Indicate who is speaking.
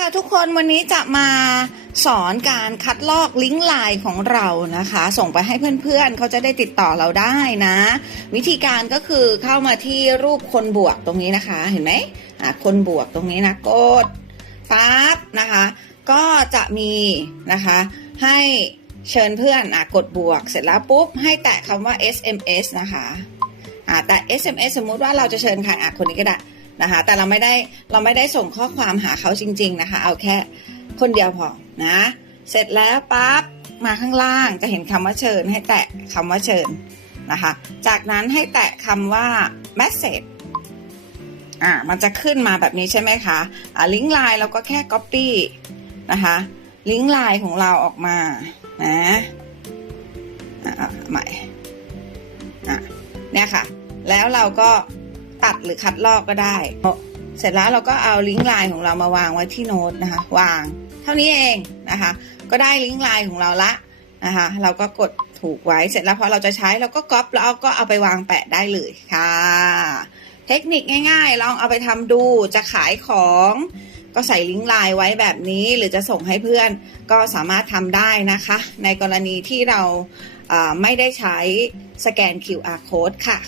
Speaker 1: ค่ะทุกคนวันนี้จะมาสอนการคัดลอกลิงก์ไลน์ของเรานะคะ ส่งไปให้เพื่อนๆ เขาจะได้ติดต่อเราได้นะ วิธีการก็คือเข้ามาที่รูปคนบวกตรงนี้นะคะ เห็นไหมอะคนบวกตรงนี้นะกดปั๊บนะคะ ก็จะมีนะคะ ให้เชิญเพื่อนอะกดบวก เสร็จแล้วปุ๊บให้แตะคำว่า SMS นะคะอะแต่ SMS สมมุติว่าเราจะเชิญใครอะคนนี้ก็ได้ นะคะแต่เราไม่ได้เราไม่ได้ส่งข้อความหาเขาจริง ๆนะคะ เอาแค่คนเดียวพอนะ เสร็จแล้วปั๊บมาข้างล่างจะเห็นคำว่าเชิญ ให้แตะคำว่าเชิญนะคะ จากนั้นให้แตะคำว่า message อ่ามันจะขึ้นมาแบบนี้ใช่ไหมคะอ่าลิงก์ไลน์เราก็แค่ copy นะคะ ลิงก์ไลน์ของเราออกมานะอ่าใหม่อะเนี่ยค่ะ แล้วเราก็ ตัดหรือคัดลอกก็ได้ เสร็จแล้วเราก็เอาลิงก์ไลน์ของเรามาวางไว้ที่โน้ตนะคะ วาง เท่านี้เองนะคะ ก็ได้ลิงก์ไลน์ของเราละนะคะ เราก็กดถูกไว้เสร็จแล้วพอเราจะใช้เราก็ก๊อปแล้วก็เอาไปวางแปะได้เลยค่ะ เทคนิคง่ายๆ ลองเอาไปทำดูจะขายของก็ใส่ลิงก์ไลน์ไว้แบบนี้หรือจะส่งให้เพื่อนก็สามารถทำได้นะคะ ในกรณีที่เราไม่ได้ใช้สแกน QR code ค่ะ